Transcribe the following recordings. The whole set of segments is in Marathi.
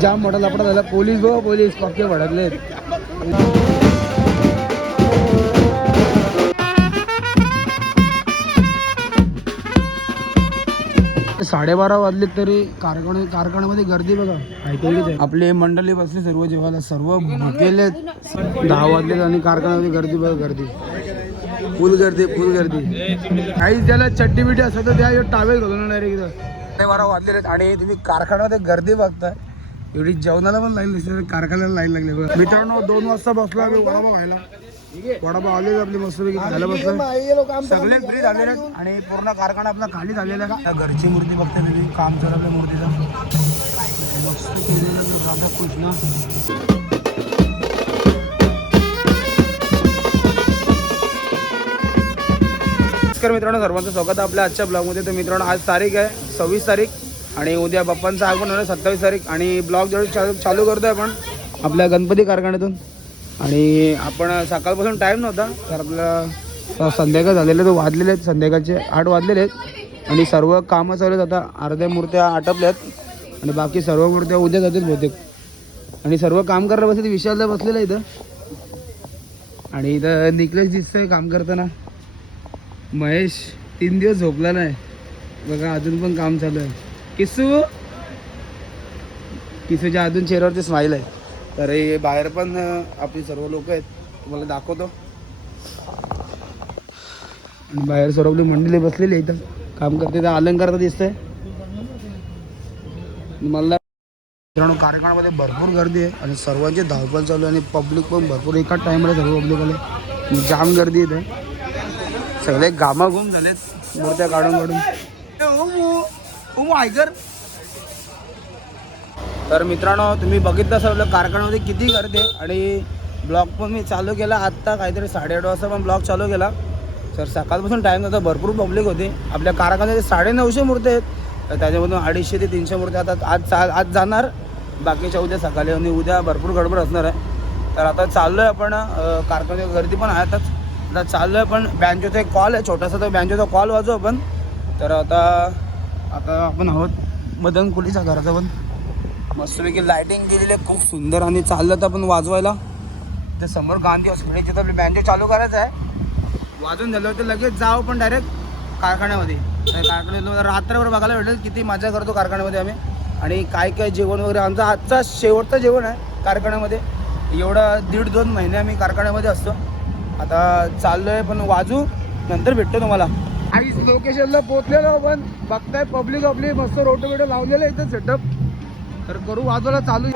जाम मोठा लफडा झाला. पोलीस बघ, पोलीस पक्के भडकलेत. 12:30 वाजलेत तरी कारखान्यामध्ये गर्दी बघा. आपली मंडळी बसली सर्व जेवायला, सर्व भुकेलेत. 10 वाजलेत आणि कारखान्यामध्ये गर्दी बघा, गर्दी फुल गर्दी, फुल गर्दी. काहीच त्याला चट्टी बिटी असं तर त्या टावेल घालून नाही रे इथं. 12:30 वाजलेत आणि तुम्ही कारखान्यामध्ये गर्दी बघताय. एवढी जेवणाला पण लाईन दिसते, कारखान्याला लाईन लागली बघा. मित्रांनो 2 वाजता बसलो आम्ही वडापाव खायला. वडापाव आले आपली मस्तपैकी खायला बसलो. सगळे फ्री झालेले आहेत आणि पूर्ण कारखाना आपला खाली झालेला आहे. का घरची मूर्ती बघते तुम्ही, काम चालू आपल्या मूर्तीचा मस्त केलेलं राधा कृष्ण. नमस्कार मित्रांनो, सर्वांचं स्वागत आहे आपल्या आजच्या ब्लॉगमध्ये. तर मित्रांनो आज तारीख आहे 26 तारीख आणि उद्या बाप्पांचं आगमन होणार 27 तारीख. आणि ब्लॉग जेवढे चालू करतोय आपण आपल्या गणपती कारखान्यातून. आणि आपण सकाळपासून टाईम नव्हता तर आपला संध्याकाळ झालेले, तो वाजलेले आहेत संध्याकाळचे 8 वाजलेले आहेत. आणि सर्व कामं चालू आहेत. आता अर्ध्या मूर्त्या आटपल्यात आणि बाकी सर्व मूर्त्या उद्या जातील बहुतेक. आणि सर्व काम करायला बसले, विशालला बसलेलं आहे इथं. आणि इथं निकलेश दिसतंय काम करताना. महेश 3 दिवस झोपला नाही बघा, अजून पण काम चालू आहे. किसूच्या अजून चेहऱ्यावरती स्माईल आहे. तर हे बाहेर पण आपली सर्व लोक आहेत, तुम्हाला दाखवतो. आणि बाहेर सर्व आपली मंडळी बसलेली आहे, इथं काम करते. तर अलंकार तर दिसतंय मला. मित्रांनो कारखान्यामध्ये भरपूर गर्दी आहे आणि सर्वांची धावपळ चालू आहे आणि पब्लिक पण भरपूर एकाच टाईमला सर्व पब्लिक आले. जाम गर्दी इथे, सगळे घामाघूम झालेत मूर्त्या काढून ऐकर. तर मित्रांनो तुम्ही बघितलं असेल कारखान्यामध्ये किती गर्दी आहे. आणि ब्लॉग पण मी चालू केला आत्ता काहीतरी 8:30 वाजता पण ब्लॉग चालू केला. तर सकाळपासून टाईम नव्हता, भरपूर पब्लिक होती. आपल्या कारखान्याचे 950 मूर्ती आहेत, तर त्याच्यामधून 250 ते 300 मूर्त्या आता आज जाणार, बाकीच्या उद्या सकाळी. आणि उद्या भरपूर गडबड असणार आहे. तर आता चाललो आहे आपण, कारखान्याची गर्दी पण आहे आता चाललो आहे. पण बँजोचा एक कॉल आहे छोटासा, तर बँजोचा कॉल वाजू आपण. तर आता आपण आहोत मदन कोलीच्या घराचं पण मस्तपैकी लायटिंग केलेली आहे खूप सुंदर. आणि चाललं तर आपण वाजवायला ते समोर गांधी हॉस्पिटल तिथं आपली बँजो चालू करायचं आहे. वाजून झालं तर लगेच जाऊ पण डायरेक्ट कारखान्यामध्ये. कारखान्यात रात्रभर बघायला भेटेल किती मजा करतो कारखान्यामध्ये आम्ही. आणि काय जेवण वगैरे आमचा आजचा शेवटचं जेवण आहे कारखान्यामध्ये. एवढा 1.5-2 महिने आम्ही कारखान्यामध्ये असतो. आता चाललो आहे पण वाजू, नंतर भेटतो तुम्हाला. आईच लोकेशनला पोहोचलेलो आपण, बघताय पब्लिक आपली मस्त रोटो बिटो लावलेलं आहे इथं सेटअप. तर करू वाजवायला चालू.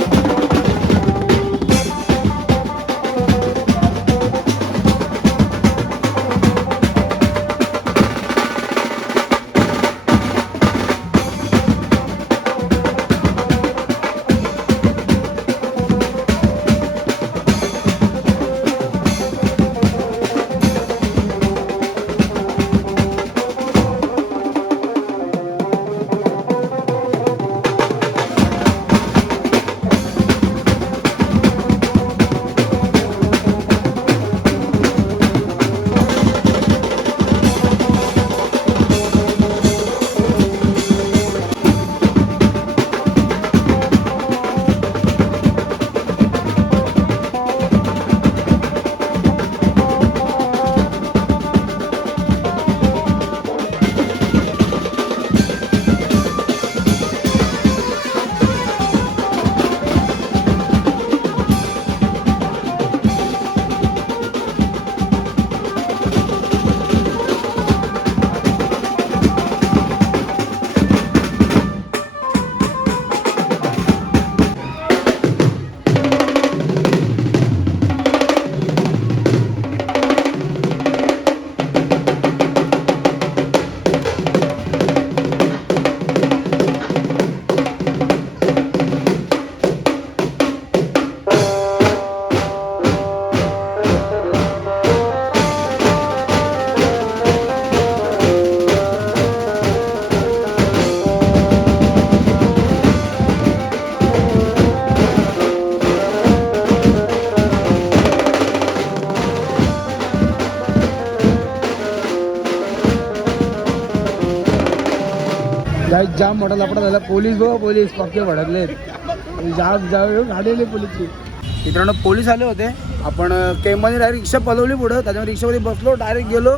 जाम मोठा लफडा झाला. पोलीस बघ, पोलीस पक्के भडकलेत. गाडी पोलीसची. मित्रांनो पोलीस आले होते. आपण केममध्ये डायरेक्ट रिक्षा पलवली पुढं. त्याच्यामुळे रिक्षामध्ये बसलो डायरेक्ट गेलो.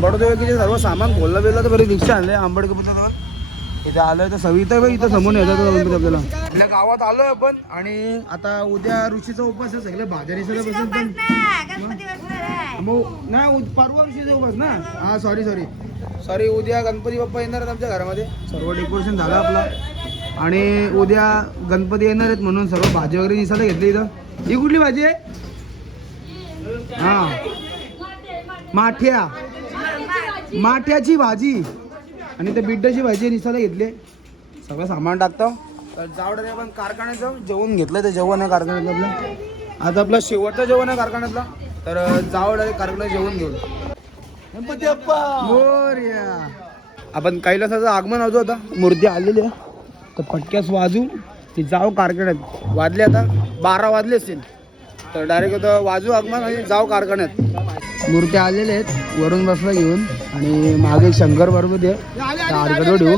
बडोदेवकीचे सर्व सामान खोललं बिरलं तर बरी रिक्षा आणले आंबेडकर इथे आलोय तर सविता भाई इथं समोर येतात गणपती आपल्याला. आपल्या गावात आलोय आपण आणि आता उद्या ऋषीचा उपास आहे. सगळे भाज्या रिक्षाला बसून पण नाही परवा ऋषीचा उपास ना. हा सॉरी उद्या गणपती बाप्पा येणार आहेत आमच्या घरामध्ये. सर्व डेकोरेशन झालं आपलं आणि उद्या गणपती येणार आहेत म्हणून सर्व भाजी वगैरे निसाला घेतली. इथं ही कुठली भाजी आहे? हा माठ्याची भाजी आणि त्या बिड्डाची भाजी निसाला घेतली. सगळं सामान टाकतो तर जावडे आपण कारखान्यात जाऊन जेवण घेतलं. ते जेवण आहे कारखान्यात आपलं. आता आपलं शेवटचं जेवण आहे कारखान्यातला. तर जावडे कारखान्यात जेवण घेऊन गणपती बाप्पा मोरया. आपण कैलासाचं आगमन होतो. आता मूर्ती आलेली आहे तर पटक्यास वाजू ती जाव कारखान्यात. वाजले आता 12 वाजले असतील तर डायरेक्ट आता वाजू आगमन आणि जाव कारखान्यात. मूर्ती आलेल्या आहेत वरून बसला घेऊन आणि मागे शंकर बरोबर आडगडो ठेवू.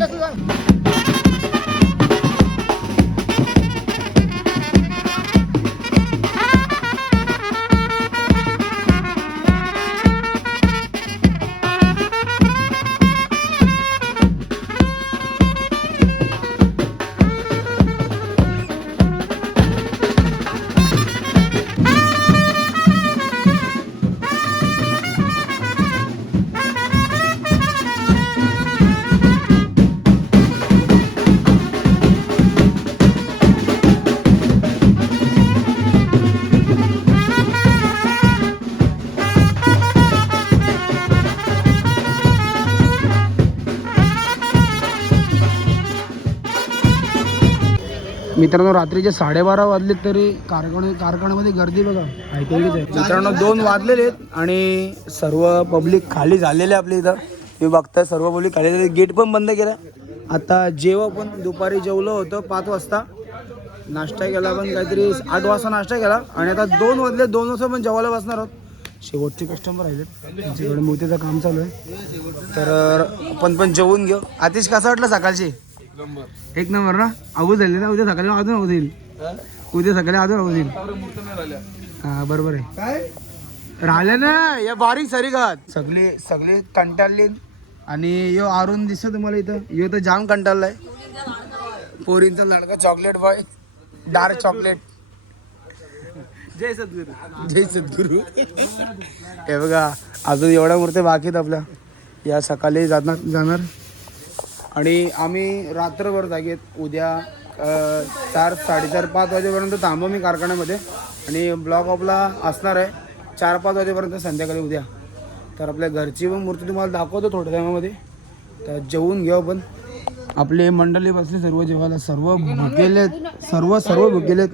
मित्रांनो रात्रीचे 12:30 वाजले तरी कारखान्यामध्ये गर्दी बघा. मित्रांनो 2 वाजलेले आहेत आणि सर्व पब्लिक खाली झालेले आपल्या इथं. तुम्ही बघताय सर्व पब्लिक खाली झाले. गेट पण बंद केला. आता जेव्हा पण दुपारी जेवलो होतं 5 वाजता. नाश्ता केला पण काहीतरी 8 वाजता नाश्ता केला आणि आता 2 वाजले. 2 वाजता पण जेवायला बसणार आहोत. शेवटचे कस्टमर राहिले त्यांच्याकडे मूर्तीचं काम चालू आहे तर आपण पण जेवून घेऊ. आतिश कसं वाटलं सकाळची? एक नंबर ना. आऊज झाले ना. उद्या सकाळी अजून आऊज येईल. उद्या सकाळी अजून आऊज येईल. हा बरोबर आहे. काय राहिल्या ना या बारीक सरीघात सगळे कंटाळले आणि यो आरून दिसतो तुम्हाला इथं. यो तर जाम कंटाळलाय. पोरींचा लडका चॉकलेट बॉय डार्क चॉकलेट. जय सद्गुरू. हे बघा अजून एवढ्या मूर्त्या बाकी आहेत आपल्या. या सकाळी जाणार आणि आम्ही रात्रभर जागेत. उद्या 4, 4:30, 5 वाजेपर्यंत थांबू मी कारखान्यामध्ये आणि ब्लॉग आपला असणार आहे 4-5 वाजेपर्यंत संध्याकाळी उद्या. तर आपल्या घरची पण मूर्ती तुम्हाला दाखवतो थोड्या टायमामध्ये. तर जेवून घेऊ पण. आपले मंडळी बसले सर्व जेवायला. सर्व भुकेलेत. सर्व भुकेलेत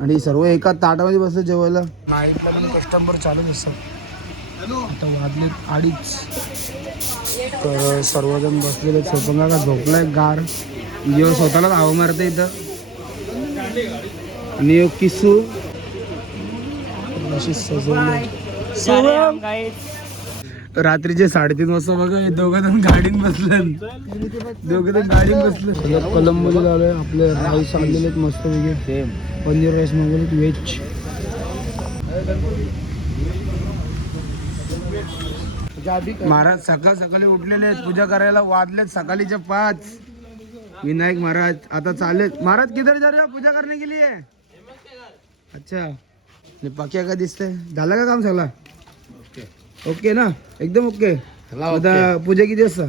आणि सर्व एका ताटामध्ये बसले जेवायला. नाईटला पण कस्टमर चालूच असतात. आता वाजले 2:30 तर सर्वजण बसलेले. सोपंगा का झोपलाय गार. यो स्वतःलाच हवा मारते इथं आणि यो किसू अशी सजवली. रात्रीचे 3:30 वाजता बघा हे दोघं गाडीत बसलं. कलममध्ये झालंय. आपले राईस आणलेले आहेत मस्त वेगळे. पनीर राईस मागवले व्हेज. महाराज सकाळी उठलेले आहेत पूजा करायला. वाजलेत सकाळीच्या 5. विनायक महाराज आता चालेत. महाराज किधर जा रहे हो पूजा करने के लिए? अच्छा पक्या का दिसतंय. झालं का काम सगळं? ओके ना एकदम ओके. आता पूजा किती वाजता?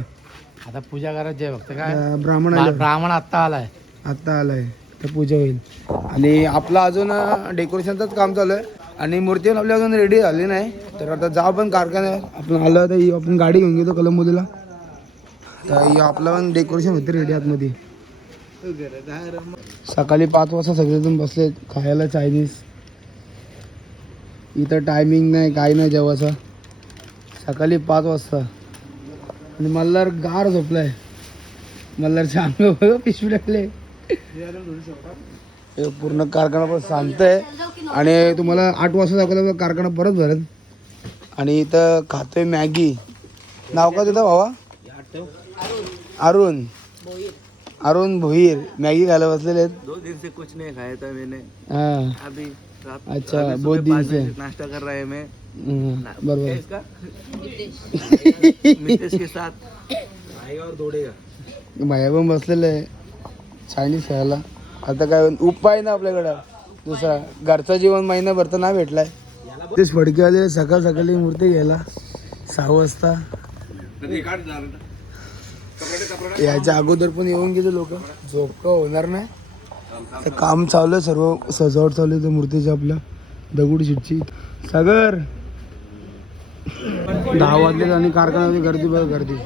आता पूजा करायची आहे फक्त. काय ब्राह्मण आता आलाय तर पूजा होईल. आणि आपलं अजून डेकोरेशनचंच काम चालू आहे आणि मूर्ती आपली अजून रेडी झाली नाही. तर आता जाऊ पण कारखान्यात. आपण आलं तर आपण गाडी घेऊन घेतो कलममुलीला. तर आपलं पण डेकोरेशन होते रेडी आतमध्ये. सकाळी 5 वाजता सगळेजण बसले खायला चायनीज. इथं टायमिंग नाही काही नाही जेवायचा. सकाळी 5 वाजता आणि मल्हार गार झोपलाय. मल्हारच्या अंगावर पिशवी टाकले. पूर्ण कारखाना पण शांत आहे आणि तुम्हाला 8 वाजता दाखवलं कारखाना परत भरत. आणि इथं खातोय मॅगी. नाव का तिथं भावा? अरुण. अरुण भोईर मॅगी खायला बसलेले आहेत. 2 दिन से कुछ नहीं खाया था मैंने. हा अभी रात अच्छा, अभी बहुत सुबह दिन 5 से. बजे नाश्ता कर रहा है मैं. क्या बरोबर. इसका मितेश के साथ भाई और दौड़ेगा. भाया पण बसलेलं आहे चायनीज खायला. आता काय उपाय ना आपल्याकडं दुसरा. घरचा जेवण महिनाभर तर नाही भेटलाय. तेच फडके आले सकाळ सकाळी मूर्ती घ्यायला 6 वाजता. याच्या अगोदर पण येऊन गेले लोक. झोप का होणार नाही. तर काम चालू आहे, सर्व सजावट चालू आहे मूर्तीची आपल्या दगडूशेठची. सागर 10 वाजले आणि कारखान्यामध्ये गर्दी बघ, गर्दी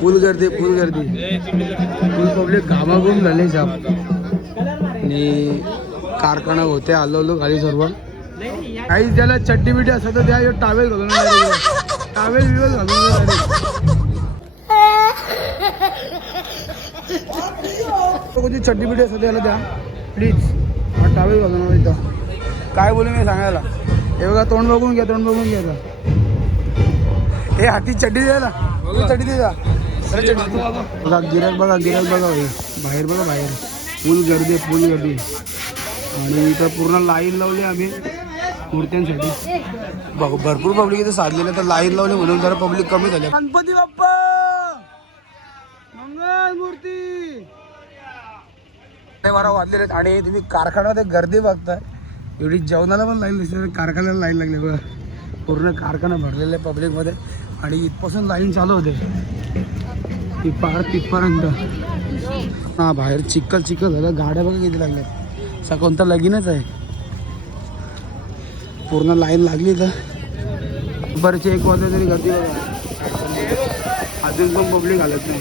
फुल गर्दी, फुल गर्दी, फुल पब्लिक घामाघूम झाले साप. आणि कारखाना होते आलो खाली सर्व. काही त्याला चड्डी बिड्डी असं तर द्या, टावेल घालून टावेल बिवेल घालून. कोणती चड्डी बिड्डी असं त्याला द्या प्लीज. हा टावेल घालून इथं. काय बोलू मी सांगायला. हे बघा तोंड बघून घ्या, तोंड बघून घ्या. हे हाती चड्डी द्यायला, चड्डी द्या. बघा गिराक, बघा गिराक, बघा भाई बाहेर, बघा बाहेर फुल गर्दी, फुल गर्दी. आणि इथं पूर्ण लाईन लावली आम्ही मूर्त्यांसाठी. भरपूर पब्लिक इथे साधलेलं, तर लाईन लावली म्हणून जरा पब्लिक कमी झाली. गणपती बाप्पा मंगल मूर्ती 12 वाजलेले आहेत. आणि तुम्ही कारखान्यामध्ये गर्दी बघताय. एवढी जेवणाला पण लाईन दिसते, कारखान्याला लाईन लागली बघा. पूर्ण कारखाना भरलेला आहे पब्लिकमध्ये. आणि इथपासून लाईन चालू होते तिथपर्यंत. हां बाहेर चिखल झालं. गाड्या बघा किती लागल्या. असा कोणता लगीनच आहे. पूर्ण लाईन लागली तर दुपारचे 1 वाजता तरी गर्दी बघा. अजून पण पब्लिक आलत नाही.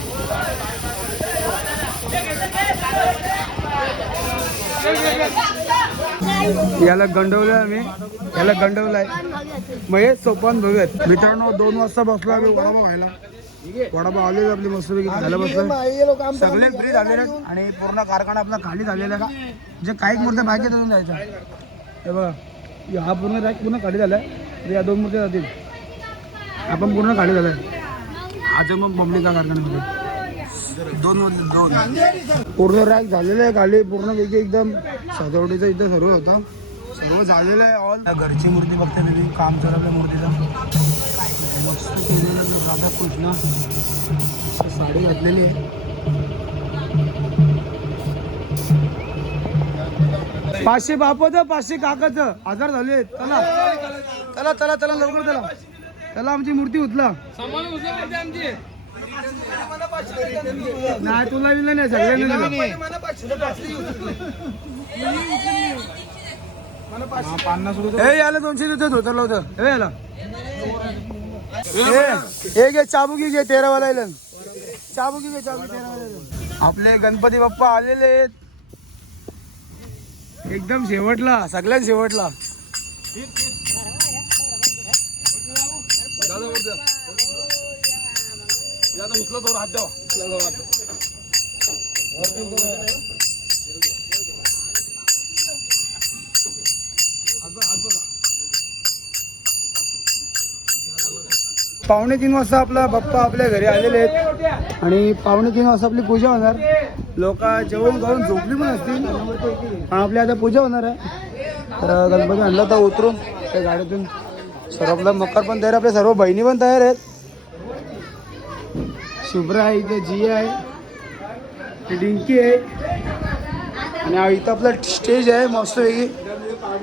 याला गंडवलंय आम्ही, याला गंडवलाय महेश सोपान भगत. मित्रांनो 2 वाजता बसलो आम्ही वडापाव खायला. वडापाव आले आपली मस्तपैकी खायला बसलो. सगळे फ्री झालेले आहेत. आणि पूर्ण कारखाना आपला खाली झालेला आहे. जे काही मूर्त्या बाकी तिथून जायच्या. हे बघा हा पूर्ण रॅक पूर्ण खाली झाला आहे. या 2 मूर्त्या जातील. आपण पूर्ण खाली झालाय. अजून मग पब्लिक कारखान्यामध्ये 2 पूर्ण रॅक झालेलं आहे खाली. पूर्ण वेगळी एकदम सजावटीचं इथं सर्व होतं. सर्व झालेलं आहे ऑल. घरची मूर्ती बघते मी, काम चालू आपल्या मूर्तीचं. मस्त केलेलं राधा कृष्ण साडी घातलेली आहे. 500 बापाचं 500 काकाचं 1000 झाले. चला चला चला चला लवकर चला. चला आमची मूर्ती उचला. नाही तुला दिलं नाही, सगळ्यांनी हे याला 200 देतो धोतरला होतं. हे याला हे घे चाबुकी घे 13 वाला चाबुकी घे, चाबुकी 13 वाला. आपले गणपती बाप्पा आलेले आहेत एकदम शेवटला, सगळ्यात शेवटला. पावणे 3 वाजता आपला बाप्पा आपल्या घरी आलेले आहेत. आणि पावणे 3 वाजता आपली पूजा होणार. लोक जेवण खाऊन झोपली पण असतील, पण आपली आता पूजा होणार आहे. तर गणपती आणला तर उतरू त्या गाडीतून. सर्व आपला मकर पण तयार, आपल्या सर्व बहिणी पण तयार आहेत. शुभ्रा आहे इथे, जी आहे, डिंकी आहे. आणि इथं आपला स्टेज आहे मस्त वेगळी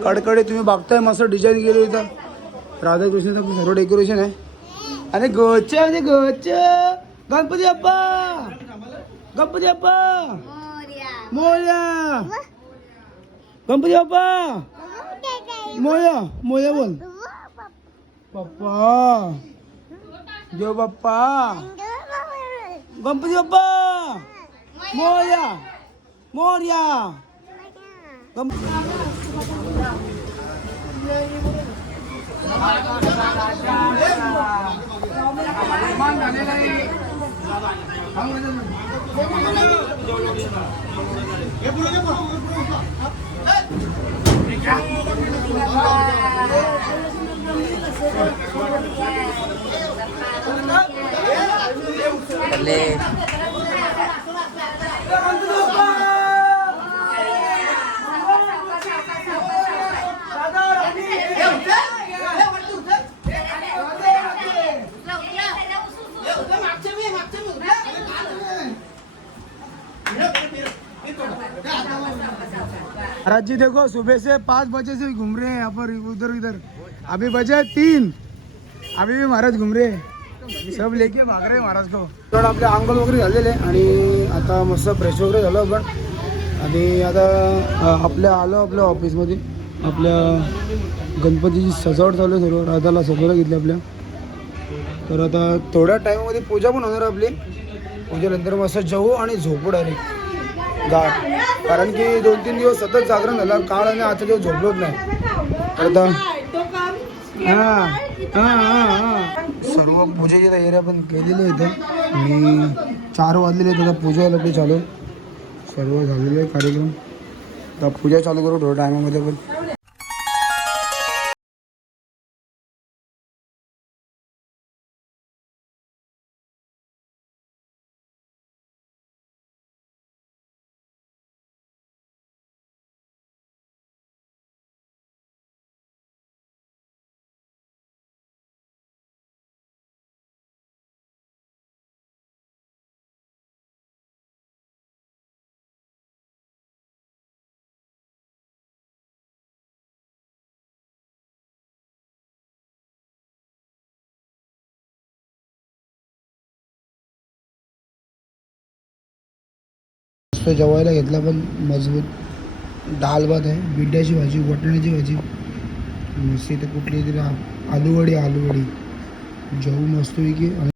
कडकडे. तुम्ही बघताय मस्त डिझाईन केली इथं. राधाकृष्णाचं सर्व डेकोरेशन आहे. आणि गोच म्हणजे गोच गणपती बाप्पा, गणपती बाप्पा मोरया, गणपती बाप्पा मोरया, मोरया बोल. बाप्पा देव बाप्पा, गणपती बाप्पा मोरया, मोरया. महाराज जी देखो सुबह से 5 बजे से घूम रहे हैं यहाँ पर उधर इधर अभी बजे 3 अभी भी महाराज घूम रहे हैं सब लेके भाग रहे हैं महाराज को तर आपले अंगल वगैरे झालेले आणि आता मस्त फ्रेश वगैरे झालं आपण आणि आता आपल्या आलो आपल्या ऑफिसमध्ये आपल्या गणपतीची सजावट चालू आहे सर्व राधाला सजवायला घेतली आपल्या तर आता थोड्या टाईममध्ये पूजा पण होणार आपली पूजेनंतर मस्त जेवू आणि झोपू डायरेक्ट गाठ कारण की 2-3 दिवस सतत जागरण झालं काळ आणि आजचा दिवस झोपलोच नाही तर आता सर्व पूजेची तयारी आपण केलेली आहे इथं आणि 4 वाजलेले आहेत आता पूजा लोक चालू सर्व झालेले आहे कार्यक्रम आता पूजा चालू करू थोड्या टायमामध्ये पण जेवायला घेतला पण मजबूत डाळ भात आहे बिड्याची भाजी वाटाण्याची भाजी मस्त इथे कुठली तरी आलूवडी जेवू मस्तपैकी